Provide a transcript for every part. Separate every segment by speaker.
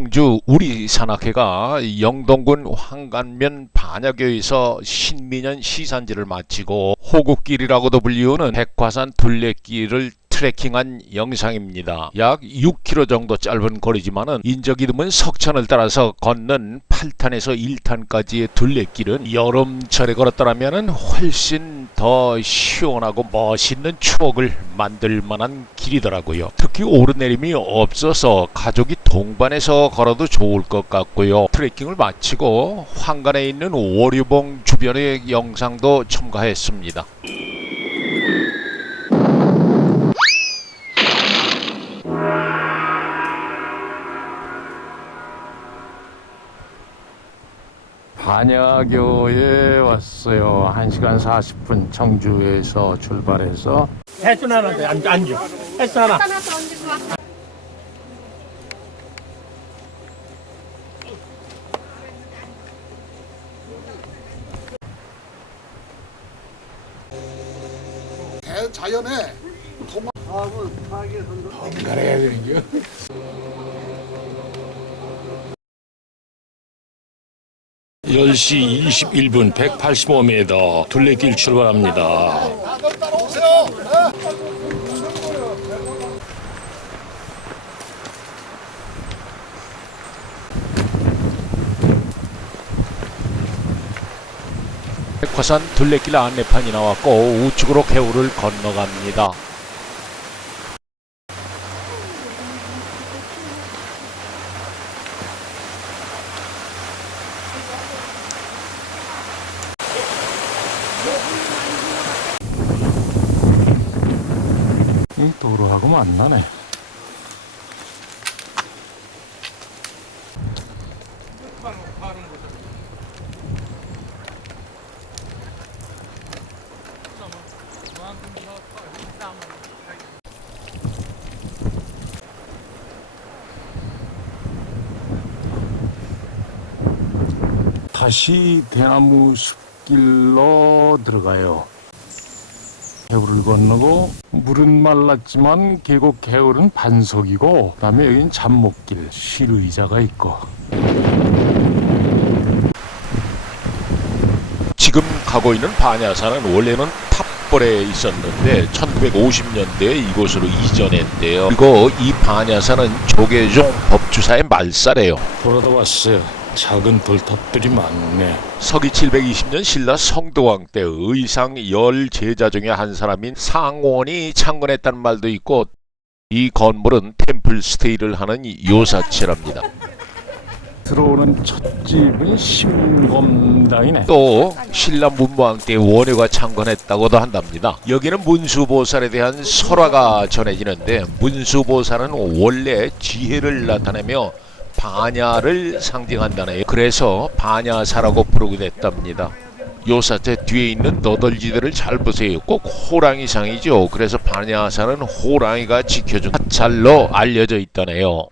Speaker 1: 청주 우리 산악회가 영동군 황간면 반야교에서 신민년 시산지를 마치고 호국길이라고도 불리우는 백화산 둘레길을 트레킹한 영상입니다. 약 6km 정도 짧은 거리지만은 인적이 드문 석천을 따라서 걷는 8탄에서 1탄까지의 둘레길은 여름철에 걸었더라면은 훨씬 더 시원하고 멋있는 추억을 만들 만한 길이더라고요. 특히 오르내림이 없어서 가족이 동반해서 걸어도 좋을 것 같고요. 트레킹을 마치고 황간에 있는 오류봉 주변의 영상도 첨가했습니다.
Speaker 2: 안양교에 왔어요. 1시간 40분 청주에서 출발해서
Speaker 3: 해수나한테 안주 하나.
Speaker 4: 자연에
Speaker 2: 동화하고 번갈아야 되는 게
Speaker 5: 10시 21분 185m 둘레길 출발합니다.
Speaker 1: 백화산 둘레길 안내판이 나왔고 우측으로 개울을 건너갑니다.
Speaker 2: 이 도로하고 만나네. 다시 대나무 숲길로 들어가요. 개울을 건너고 물은 말랐지만 계곡 개울은 반석이고 그다음에 여긴 잡목길 쉴 의자가 있고
Speaker 1: 지금 가고 있는 반야산은 원래는 탑벌에 있었는데 1950년대에 이곳으로 이전했대요. 그리고 이 반야산은 조계종 법주사의 말살이에요.
Speaker 5: 돌아다 왔어요. 작은 돌탑들이 많네.
Speaker 1: 서기 720년 신라 성도왕 때 의상 열 제자 중에 한 사람인 상원이 창건했다는 말도 있고 이 건물은 템플 스테이를 하는 요사체랍니다.
Speaker 2: 들어오는 첫 집은 심검당이네
Speaker 1: 또 신라 문무왕 때 원효가 창건했다고도 한답니다. 여기는 문수보살에 대한 설화가 전해지는데 문수보살은 원래 지혜를 나타내며 반야를 상징한다네요. 그래서 반야사라고 부르게 됐답니다. 요사체 뒤에 있는 너덜지대를 잘 보세요. 꼭 호랑이상이죠. 그래서 반야사는 호랑이가 지켜준 사찰로 알려져 있다네요.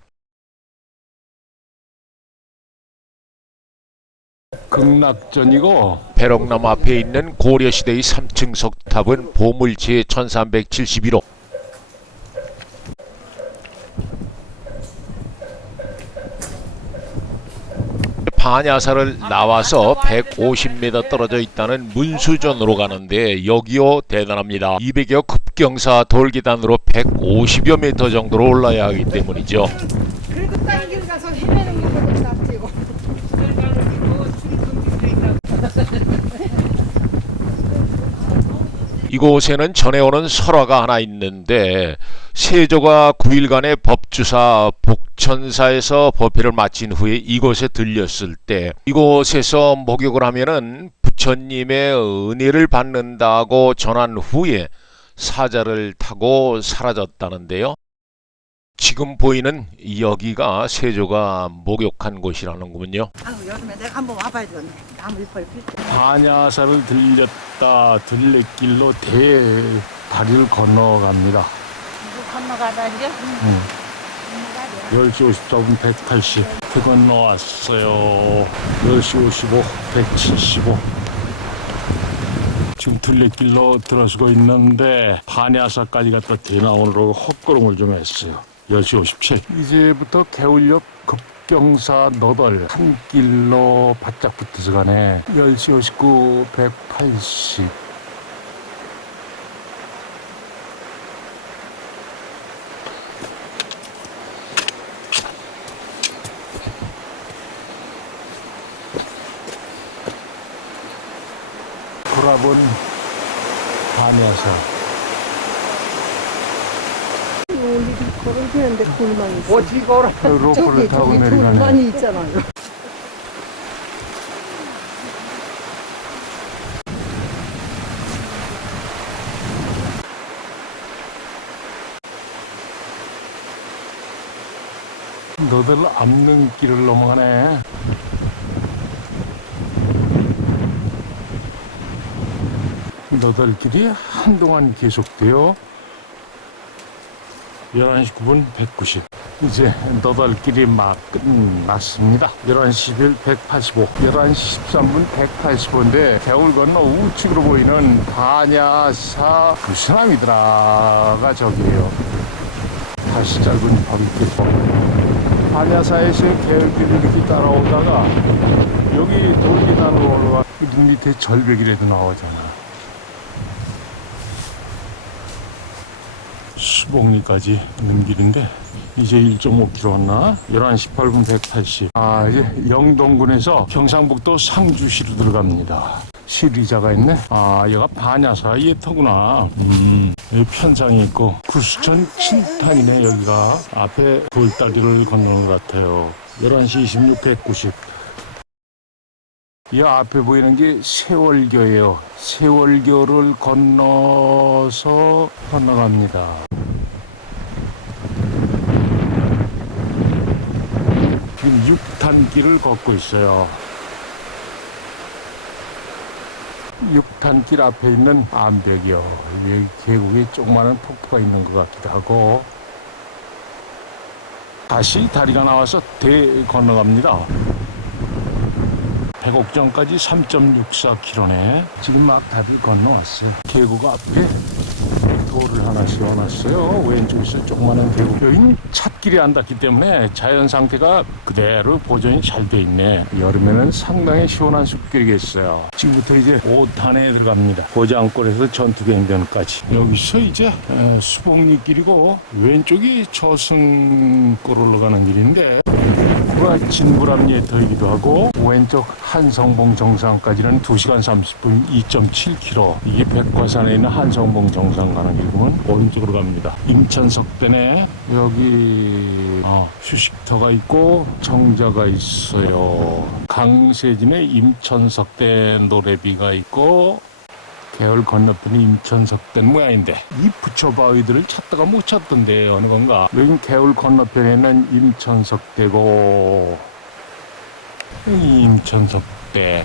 Speaker 2: 극락전이고
Speaker 1: 배롱남 앞에 있는 고려시대의 3층 석탑은 보물지의 1371호. 반야사를 나와서 150m 떨어져 있다는 문수전으로 가는데 여기요 대단합니다. 200여 급경사 돌계단으로 150여 미터 정도로 올라야 하기 때문이죠. 이곳에는 전해오는 설화가 하나 있는데 세조가 9일간의 법주사 복천사에서 법회를 마친 후에 이곳에 들렸을 때 이곳에서 목욕을 하면은 부처님의 은혜를 받는다고 전한 후에 사자를 타고 사라졌다는데요. 지금 보이는 여기가 세조가 목욕한 곳이라는군요.
Speaker 6: 아유 여름에 내가 한번 와봐야 되네. 나무 잎을 필 때.
Speaker 2: 반야사를 들렸다 둘레길로 대 다리를 건너갑니다
Speaker 6: 이거 건너가다 이제. 음. 건너가야
Speaker 2: 10시 54분 180 건너왔어요 10시 55 175 지금 둘레길로 들어서고 있는데 반야사까지 갔다 대나원으로 헛걸음을 좀 했어요 10시 57 이제부터 개울역 급 북경사 너덜 한 길로 바짝 붙어서 가네. 10시 59 180 돌아본 반야사
Speaker 6: 걸어지는데 불만 있어.
Speaker 3: 어떻게 걸어?
Speaker 2: 로프를 타고
Speaker 6: 저기
Speaker 2: 내려가네
Speaker 6: 불만이 있잖아요.
Speaker 2: 너들 앞는 길을 넘어가네. 너들 길이 한동안 계속돼요. 11시 9분 190. 이제 너덜 길이 막 끝났습니다. 11시 11, 185. 11시 13분 185인데 겨울 건너 우측으로 보이는 반야사 부스남이더라가 저기에요. 다시 짧은 밤길. 반야사에서 계획들이 이렇게 따라오다가 여기 돌계단으로 올라가 눈 밑에 절벽이라도 나오잖아. 수봉리까지 있는 길인데 이제 1.5km 왔나? 11시 8분 180. 아 이제 영동군에서 경상북도 상주시로 들어갑니다. 시리자가 있네. 아 여기가 반야사 예터구나. 음 여기 편상이 있고 구수천 칠탄이네 여기가 앞에 돌다리를 건너는 것 같아요. 11시 26 190. 이 앞에 보이는 게 세월교예요. 세월교를 건너서 건너갑니다. 지금 육탄길을 걷고 있어요. 육탄길 앞에 있는 암벽이요. 여기 계곡에 조그마한 폭포가 있는 것 같기도 하고 다시 다리가 나와서 대 건너갑니다. 백옥정까지 3.64km네. 지금 막 다리를 건너왔어요. 계곡 앞에 돌을 하나 씌워놨어요. 왼쪽에서 조그마한 계곡. 여긴 찻길이 안 닿기 때문에 자연 상태가 그대로 보존이 잘 돼 있네. 여름에는 상당히 시원한 숲길이겠어요. 지금부터 이제 5탄에 들어갑니다. 고장골에서 전투경전까지. 여기서 이제 어, 수봉리 길이고 왼쪽이 저승골 올라가는 길인데 진부람 예터이기도 하고 왼쪽 한성봉 정상까지는 2시간 30분 2.7km 이게 백과산에 있는 한성봉 정상 가는 길이면 오른쪽으로 갑니다. 임천석대네 여기 어, 휴식터가 있고 정자가 있어요. 강세진의 임천석대 노래비가 있고 개월 건너편이 임천석된 모양인데 이 부처바위들을 찾다가 못 찾던데 어느 건가? 여긴 개울 건너편에는 임천석대고 임천석대.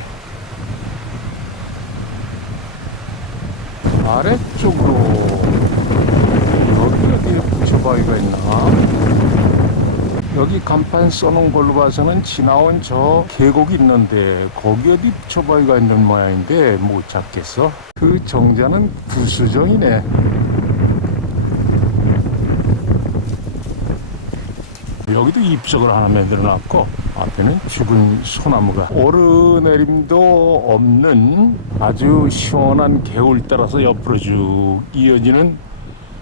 Speaker 2: 아래쪽으로 여기 어디에 부처바위가 있나 여기 간판 써놓은 걸로 봐서는 지나온 저 계곡이 있는데 거기 어디 부처바위가 있는 모양인데 못 찾겠어. 그 정자는 구수정이네. 여기도 입석을 하나 만들어 놨고 앞에는 죽은 소나무가 오르내림도 없는 아주 시원한 개울 따라서 옆으로 쭉 이어지는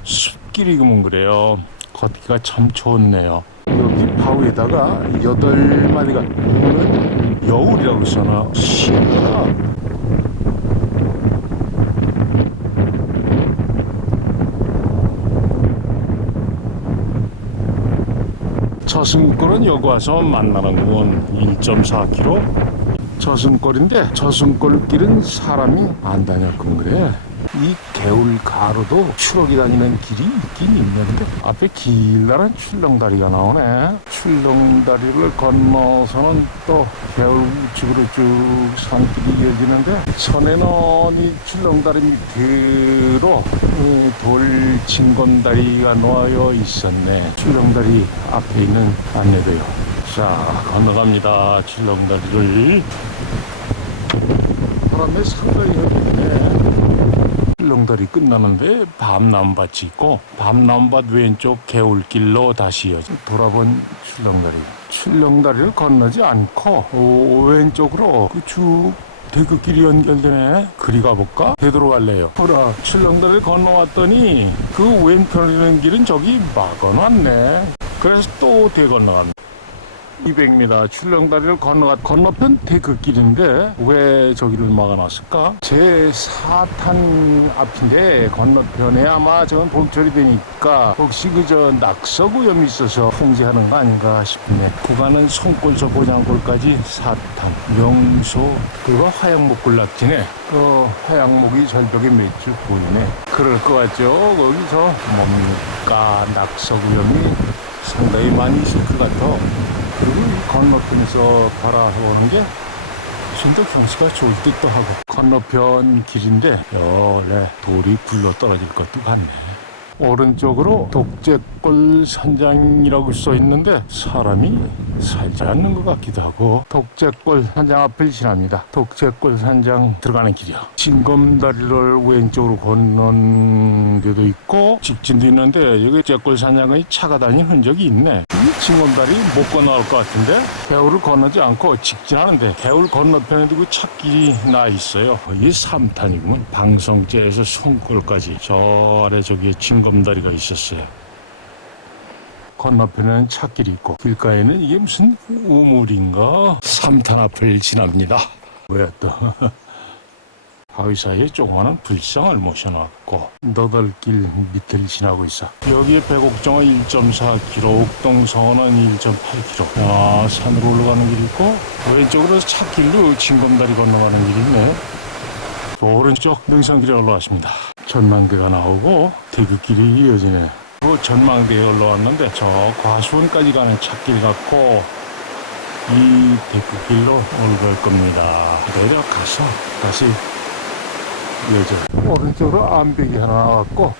Speaker 2: 숲길이구먼 그래요. 걷기가 참 좋네요. 여기 바위에다가 여덟 마리가 우는 여울이라고 써놔. 신기하다. 저승골은 여기 와서 만나는군 1.4km 저승골인데 저승골길은 사람이 안 다녔군 그래 이 개울 가로도 추럭이 다니는 길이 있긴 있는데 앞에 길다란 출렁다리가 나오네. 출렁다리를 건너서는 또 개울 우측으로 쭉 산길이 이어지는데 선에는 이 출렁다리 밑으로 이돌 진건다리가 놓여 있었네. 출렁다리 앞에 있는 안내도요. 자 건너갑니다. 출렁다리를. 바람에 상당히 흐리네 출렁다리 끝나는데 밤나무밭이 있고 밤나무밭 왼쪽 개울길로 다시 이어진 돌아본 출렁다리. 출렁다리를 건너지 않고 오, 왼쪽으로 그쭉 대그길이 연결되네. 그리 가볼까? 되돌아갈래요. 보라, 출렁다리를 건너왔더니 그 왼편에 있는 길은 저기 막아놨네. 그래서 또 대건너갑니다. 200m 출렁다리를 건너가 건너편 대그길인데 왜 저기를 막아놨을까? 제 4탄 앞인데 건너편에 아마 저건 봄철이 되니까 혹시 그저 낙서구염이 있어서 통제하는 거 아닌가 싶네. 구간은 손골서 보장골까지 4탄 명소 그거 화양목 군락지네. 그 화양목이 절벽에 맺힐 보이네. 그럴 것 같죠? 거기서 뭡니까 낙서구염이 상당히 많이 있을 것 같아. 건너편에서 바라보는 게 진짜 경치가 좋을 듯도 하고 건너편 길인데 여래 돌이 굴러 떨어질 것도 같네 오른쪽으로 독재골 산장이라고 써 있는데 사람이 살지 않는 것 같기도 하고 독재골 산장 앞을 지납니다. 독재골 산장 들어가는 길이요. 진검다리를 왼쪽으로 건넌 데도 있고 직진도 있는데 여기 잭골 산장의 차가 다닌 흔적이 있네. 이 진검다리 못 건너갈 것 같은데 개울을 건너지 않고 직진하는데 개울 건너편에도 그 찻길이 나 있어요. 이게 3탄이구먼. 방성제에서 손골까지 저 아래 저기에 진검 다리가 있었어요. 건너편에는 찻길이 있고 길가에는 이게 무슨 우물인가? 3탄 앞을 지납니다. 뭐야 또? 바위 사이에 조그마한 불상을 모셔놨고 너덜길 밑을 지나고 있어. 여기에 백옥정은 1.4km 옥동성원은 1.8km 아 산으로 올라가는 길이 있고 왼쪽으로 찻길로 진검다리 건너가는 길이 있네. 오른쪽 능선길에 올라왔습니다 전망대가 나오고 대구길이 이어지네. 그 전망대에 올라왔는데 저 과수원까지 가는 찻길 같고 이 대구길로 올라갈 겁니다. 내려가서 다시 이어져 오른쪽으로 암벽이 하나 나왔고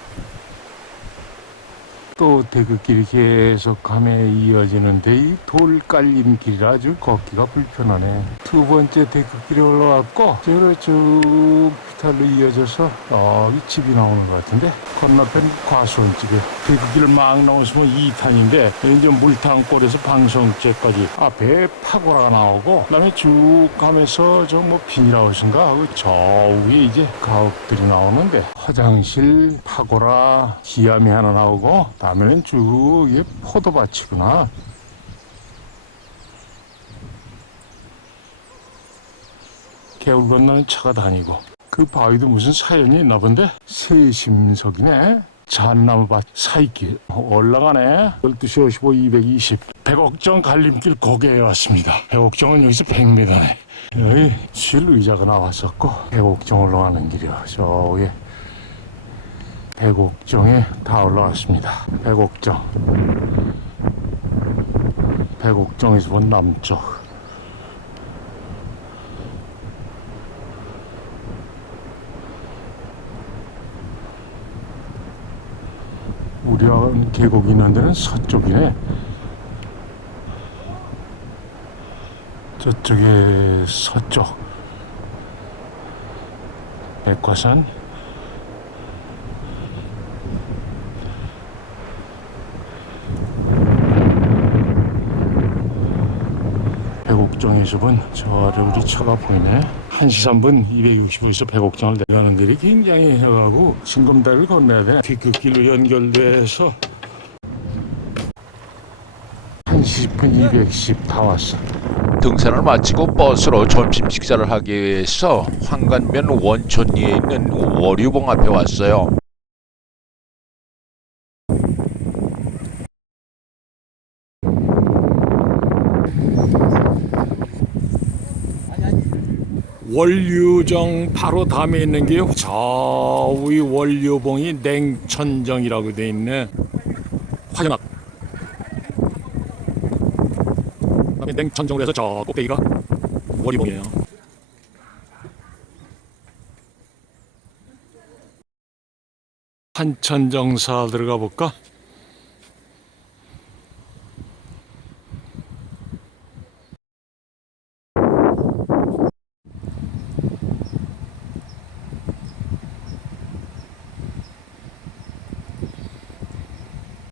Speaker 2: 또 대그길이 계속 감에 이어지는데 이 돌깔림길이라 아주 걷기가 불편하네. 두 번째 대그길에 올라왔고 저로 쭉 비탈로 이어져서 여기 집이 나오는 것 같은데? 건너편 과수원집에. 대그길을 막 나오시면 2탄인데 이제 물탕골에서 방송제까지 앞에 파고라가 나오고 그다음에 쭉 가면서 저 뭐 비닐하우스인가? 하고 저 위에 이제 가옥들이 나오는데. 화장실 파고라 기암이 하나 나오고 다음에는 쭉 이게 포도밭이구나. 개울 건너는 차가 다니고 그 바위도 무슨 사연이 있나 본데? 세심석이네. 잣나무밭 사이길. 올라가네. 12시 55 220 백옥정 갈림길 고개에 왔습니다. 백옥정은 여기서 100m네. 여기 쉴 의자가 나왔었고 백옥정 올라가는 길이요 저 위에 백옥정에 다 올라왔습니다. 백옥정. 백옥정에서 본 남쪽 우리와 계곡이 있는 데는 서쪽이네. 저쪽에 서쪽. 백화산. 백옥정에서 본저 아래 우리 차가 보이네. 1시 3분 265에서 백옥정을 내려가는 길이 굉장히 해가고 신검다리를 건너야 돼. 뒷길로 연결돼서 1시 10분 210 다 왔어.
Speaker 1: 등산을 마치고 버스로 점심 식사를 하기 위해서 황간면 원천리에 있는 월유봉 앞에 왔어요.
Speaker 2: 원류정 바로 다음에 있는 게 저위 원류봉이 냉천정이라고 돼 있네. 화전학. 그다음에 냉천정으로 해서 저 꼭대기가 월유봉이에요. 한천정사 들어가 볼까?